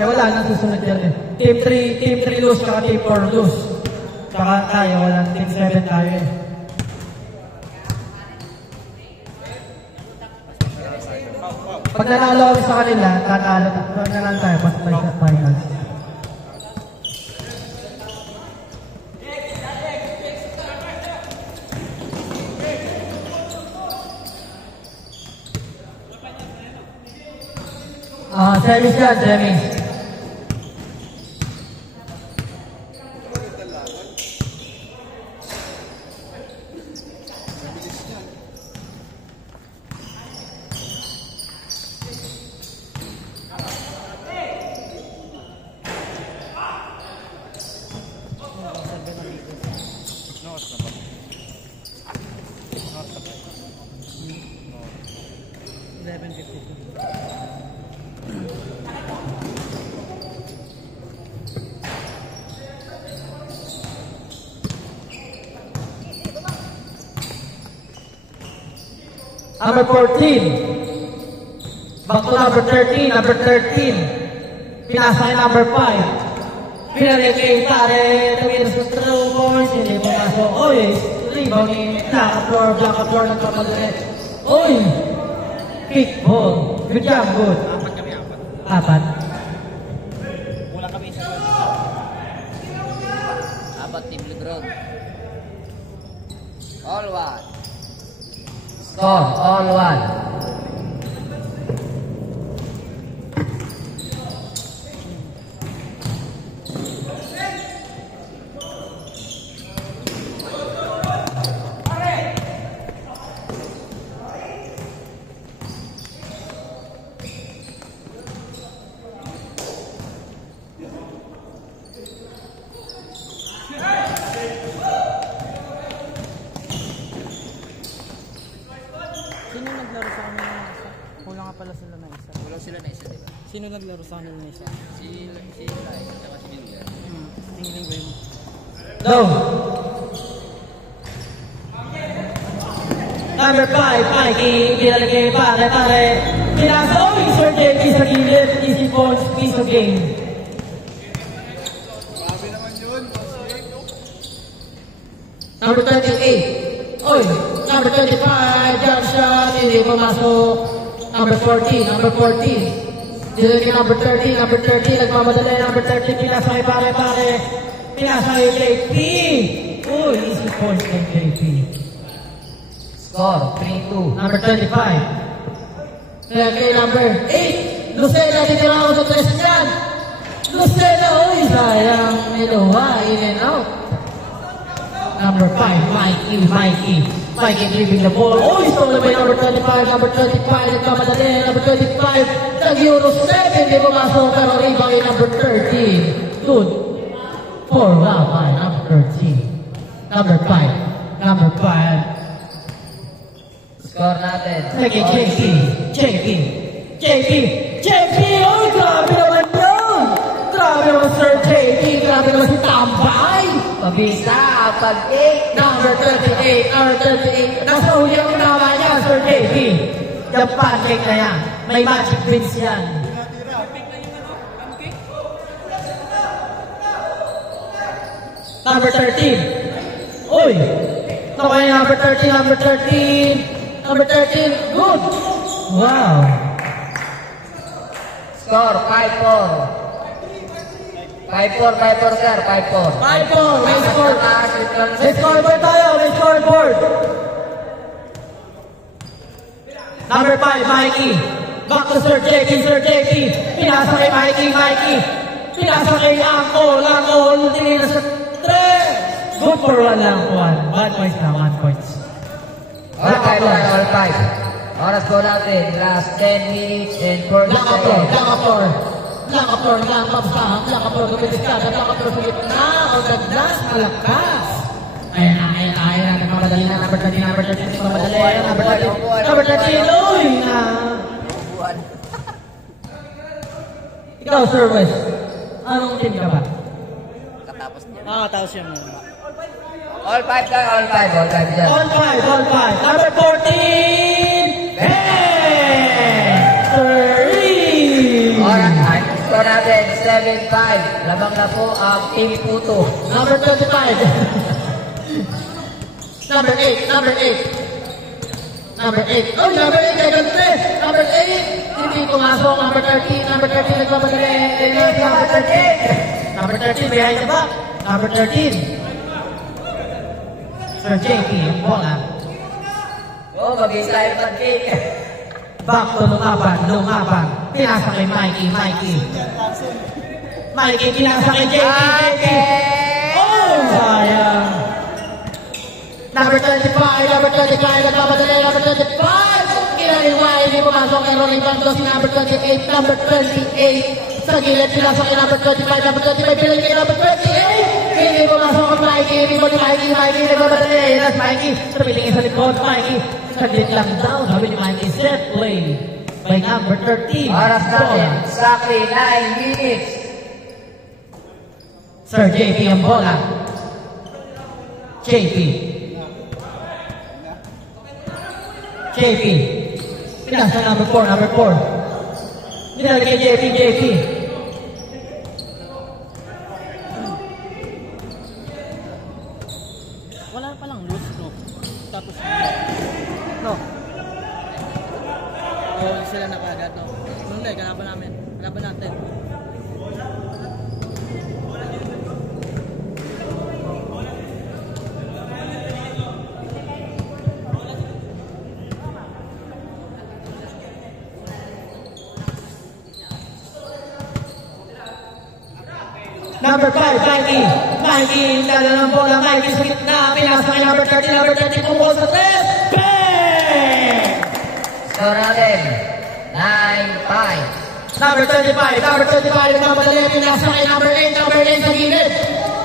Eh wala nang susunod yan eh. Team 3 lose, saka Team 4 lose. Saka tayo, walang Team 7 tayo eh. Pag nanalo kami sa kanila, tatalo na lang tayo, basta tayo sa finals. Semis yan, semis. Number 14. Back to number 13. Number 13. Pinasa kay number 5. Pinalik kay Pare. Tumira sa throw points. Hindi pumasok. Oy! Rebound ni Black floor. Nagpapadali. Oy! Kick ball. Good job, good. Apat. Kulang kami sa apat Team Lebron. All one. Score, all one. Sino naglaro sa kanila na isa? Si Lai, saka si Julian. Tingling ko yun. Go! Number 5, Mikey. Pinalagay Pare. Pinasa, Sir JP sa gilid. Easy points, piece of game. Sabi naman yun. Number 28. Oy! Number 25, jump shot. Hindi pumasok. Number 14. Dilagay number 30, nagmamadali, number 30, pinasa kay Pare. Pinasa kay JP. Uy, easy points kay JP. Score, 3-2. Number 25. Dilagay number 8. Lucena, titira ako sa 3 dyan. Lucena, uy, sayang niluha, in and out. Number 5, Mikey dribbling the ball. Oh, stolen by number 25, nagmamadali, number 25, nag-Euro 7, di pumasok, pero rebound yung number 13. Good. 4 by number 13. Number 5. Score natin. Naging JP! Oh, grabe naman yun! Grabe naman Sir JP! Grabe naman si Tambay! Pabisa, pag-8. Number 38. Nasa huli ang nawa niya, Sir JP. Yung pancake na yan. May magic beans yan. Number 13. Uy! Okay, number 13. Good! Wow! Score, 5-4. 5-4, sir. 5-4. 5-4. May scoreboard tayo. Number 5, Mikey. Back to Sir JP. Pinasa kay Mikey. Pinasa kay Angkol. Tinira sa 3. Good for 1 lang. 1 points na. 1 points. All 5. Oras po natin. Last 10 minutes and 40 seconds. Lakapor, gumitis ka, Lakapor sa gitna, o gagdas, malakas. Ayan na, nagmamadali na, number 13, nagmamadali, number 13, uy, na. Ikaw, Sir West, anong team ka ba? Katapos niya. Tapos yan. All 5 lang, all 5 dyan. All 5. Number 14, hey! 3! Alright, score natin. 27-5. Labang na po ang Team Puto. Number 25. Number 8. Number 8. Number 8. Oh, number 8. Number 3. Number 8. Hindi pumasok. Number 13. Number 13. Nagpapadali. Number 13. Number 13. Behind the back. Number 13. Sir JP. Bola. Oh, mag-style pancake. Back to lumaban. Pinasa kay Mikey. Mikey, pinasa kay JP. Oh, sayang. Number 25, nagpapadali, number 25. Kinaliway, hindi pumasok kay Rolling Bando si number 28, number 28. Sa gilid, pinasok kay number 25, pinili kay number 28. Hindi pumasok kay Mikey, Mikey, nagpapadali. That's Mikey, napiling sa likod, Mikey. Saglit lang daw, sabi ni Mikey, set play by number 13. Oras natin, exactly 9 minutes. Sir JP ang bola. JP. Pinasa number 4. Nilalagay JP. Wala pa lang loose, no? Tapos, no? Oo, sila na kagad, no? Hindi, kalaban natin. Number 5, Mikey, lala ng bola, Mikey sa gitna, pinasa kay number 30, pumukol sa 3, bang! Score natin, 9-5. Number 35, nagmamadali, pinasa kay number 8 sa gilid.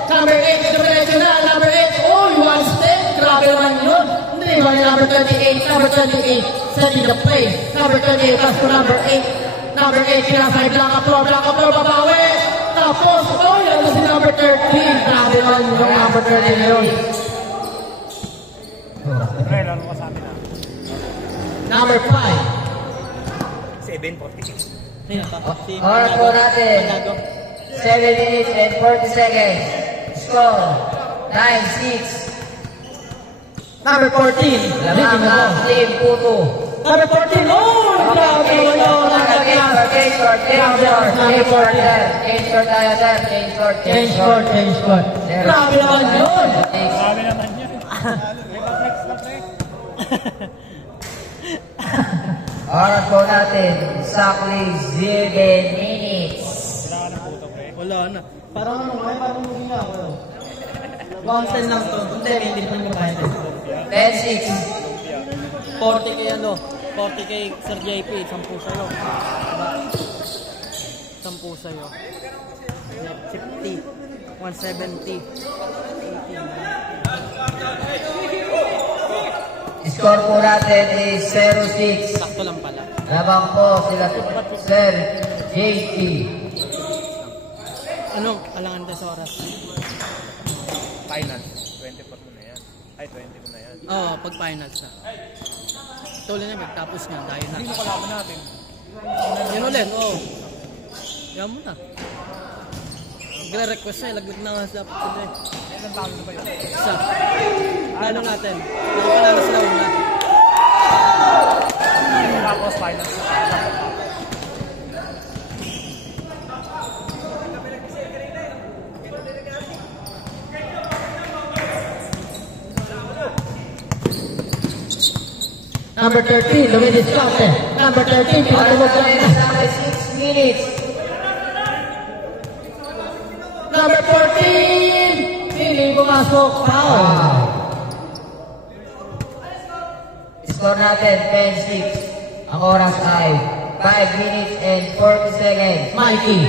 Number 8, ito na, number 8, oh, one step, grabe naman yun. Hindi ba yung number 28, setting the play. Number 28, pass to number 8. Number 8, pinasa kay Blanca Flor, babawi. Tapos, oh, yan si number 13. Grabe naman yung number 13 na yun. Number 5. Sino pa? Oras po natin, 7 minutes and 40 seconds. Score, 9-6. Number 14. Lamang ang Team Puto. Number 14. Oh, grabe naman yun. Change court. Grabe naman yun. Oras po natin, exactly 7 minutes. Wala na. Parang hindi nga ako. One cell lang to. Hindi pa nyo kaya. 10-6. 40 kay 40 kay Sir JP, 10 sa'yo. Diba? 10 sa'yo. 50, 170, 80. Score po natin is 0-6. Sakto lang pala. Labang po sila Sir JP. Ano? Alangan tayo sa oras. Finals, 24 mo na yan. Ay, 20 mo na yan. Oo, pag finals na. Tuloy na, magtapos nga. Dahil na. Hindi mo kalaban natin. Yun ulit, oo. Yan mo na. Magre-request na, laglag na nga sa dapat sila eh. Ilang talo na ba yun? Isa. Ano natin? Nakapanalo sila una. Tapos finals na. Number 13, Luis Claute. Number 13, pinatulog lang na. 6 minutes. Number 14, hindi pumasok. Foul. Score natin, 10-6. Ang oras ay 5 minutes and 40 seconds. Mikey.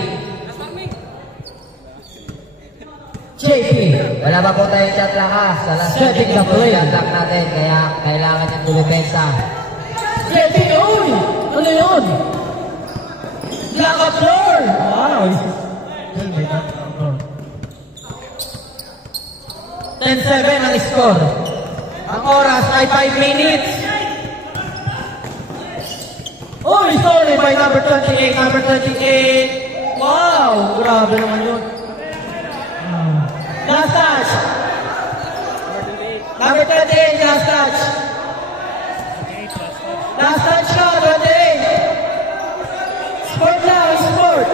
JP. Wala pa po tayong shot lakas. Sa last Setting the play. shot lock natin, kaya kailangan yung dumipensa. JP, uy! Ano yun? Black at floor! Wow! 10-7 ang score. Ang oras ay 5 minutes. Uy, sorry by number 28. Number 28. Wow! Grabe naman yun. Last touch. Number 28, last touch. Last touch ka, 28. Sport lang, sport.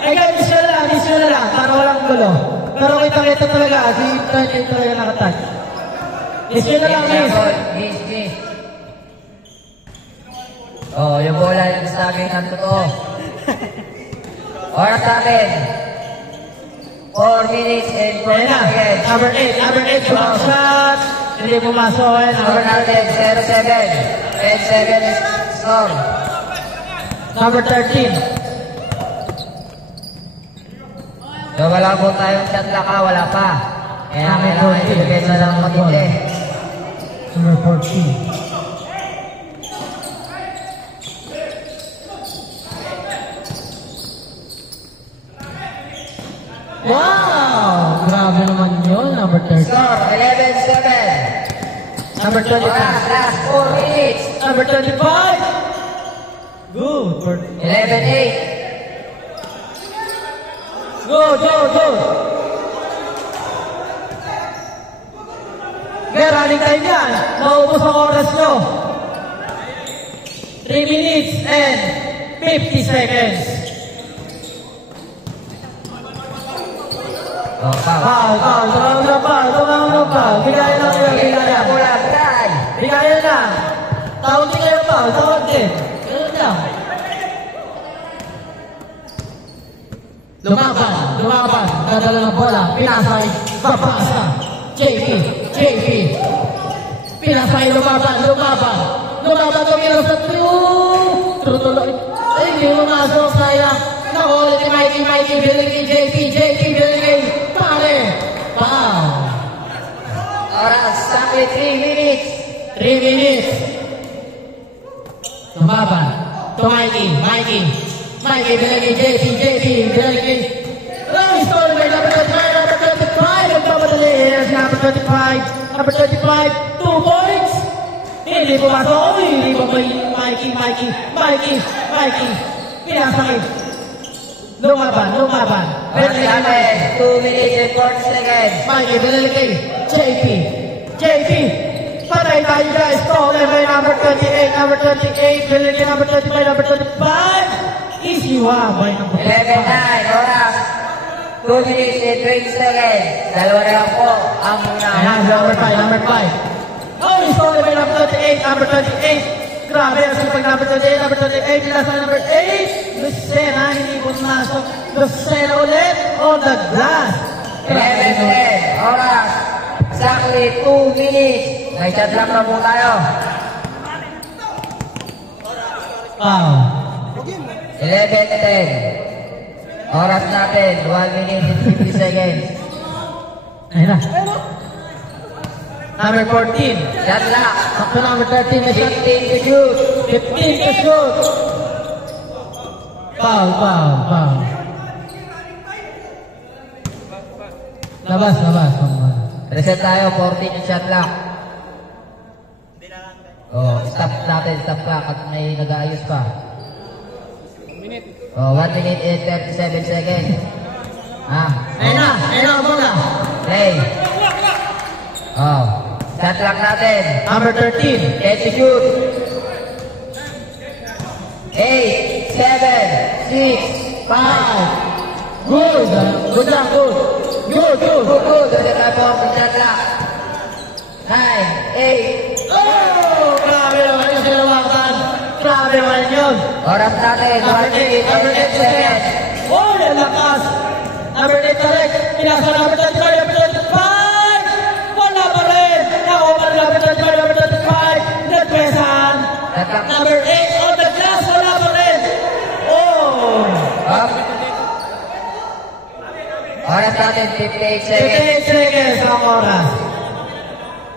Eh guys, issue na lang, para walang gulo. Pero kita talaga, si 28 talaga nakatouch. Issue na lang, miss. Miss. Oh, yung bola yung sa akin ang totoo. Oras sa akin. 4 minutes and 4 Ayan na, seconds. number 8, block shot. Hindi pumasok, eh. Number natin, 0-7. 10-7 is score. Number 13. So, wala po tayong shot lock, wala pa. Kaya kailangan ilagay na lang matindi. Number 14. Wow! Grabe naman yun. Number 13. Score, 11-7. Number 25. Last 4 minutes. Number 25. Good. 11-8. Good. Okay, running time yan. Maubos ang oras nyo. 3 minutes and 50 seconds. Oh, Foul. Bigayan na. Bigayan na. Tawag din kayo foul. Tawag din. Ganun lang. Lumaban. Dadala ng bola. Pinasay. Papasa. JP. Pinasay. Lumaban. Tumira sa tuloy. Ay, hindi lumasok. Sayang. Nakulit ni Mikey. Biligay. JP. Pare. Foul. Oras, sakli 3 minutes. 3 minutes. Lumaban. To Mikey. Biligay. JP. Biligay. Rami story by number 25. Nagpapadali. Here's number 25. 2 points. Hindi pumasok. Hindi ba Mikey. Pinasay. Lumaban. Oras natin, 2 minutes and 40 seconds. Mikey, Biligay. JP. Patay tayo guys. Stolen by number 28. Biligay number 25. Number 25. Isiwa by number 11-9, oras. 2 minutes and 20 seconds. Dalawa na lang po ang muna. Ayan, number 5. Oh, stolen by number 28. Number 28. Grabe, asipag number 28. Nila sa number 8. Lucena, hindi pumasok. Lucena ulit on the glass. 11-10, oras. Exactly 2 minutes. May shot lang na po tayo. Wow. 11-10. Oras natin, 1 minute and 50 seconds. Ayun na. Number 14. Shot lock. Sakto number 13 na shot. 15 to shoot. 15 to shoot. Foul. Labas. Reset tayo, 14 yung shot lock. Oh, stop clock at may nag-aayos pa. Oh, 1 minute and 37 seconds. Ayun na, bola. Play. Oh, shot lock natin. Number 13. Get to shoot. 8, 7, 6, 5. Good. Good. Reset tayo po ang shot lock. 9, 8. Oh! Grabe naman yung sinawakan. Grabe naman yun. Oras natin, 1 minute and 10 seconds. Oh, yung lakas. Number 8 correct. Pinasa number 25, number 25. Wala pa rin. Nakuha number 25, number 25. Nagpesan. Number 8 on the glass. Wala pa rin. Oh! Up. Oras natin, 58 seconds. 58 seconds ang oras.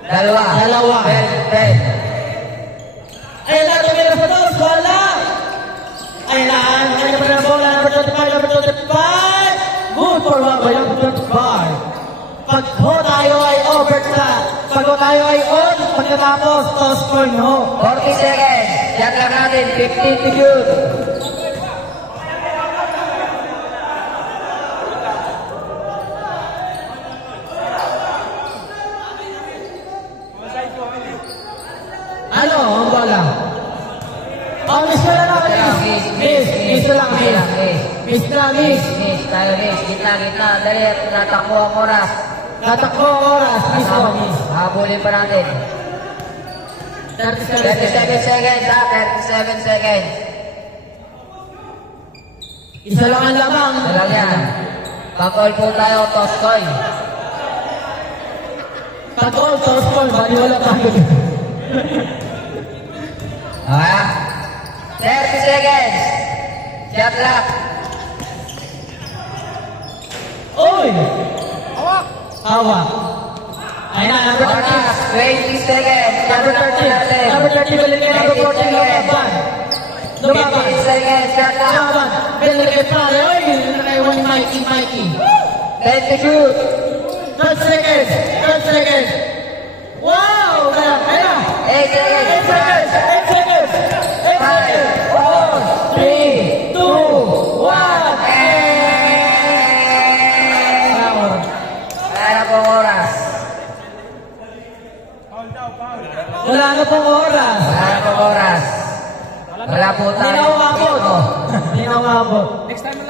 Dalawa. 10. Ayun na, tumira sa dos. Wala. Ayun na pa na bola. Number 25. Good for one by number 25. Pag ho tayo ay overtime. Pag ho tayo ay on, pagkatapos, toss coin ho. 40 seconds. Shot lang natin, 15 to shoot. Miss na, miss. Miss, tayo miss. Gitna. Dali, natakbo ang oras. Tatakbo ang oras. Miss ko, miss. Habulin pa natin. 37 37 seconds, 37 seconds. Isa lang ang lamang. Dalang yan. Pakol po tayo, toss coin. Pag-all, toss ball, bali wala tayo. Okay? 30 seconds. Shot lock. Uy! Hawak. Ayun na, number 13. Oras, 20 seconds. Number 13. Number 13, balik kayo. Number 14, lumaban. 15 seconds. Shot lock. Lumaban. Balik kayo pa. Uy, nakaiwan ni Mikey. 10 to shoot. 12 seconds. 12 seconds. Wow! Ayun na. 8 seconds. 8 seconds. 8 seconds. 8 seconds. 4, 3, 2, 1. Wala na pong oras. Wala na pong oras. Wala na pong oras. Wala po Hindi tayo. na umabot. Hindi na umabot. Next time na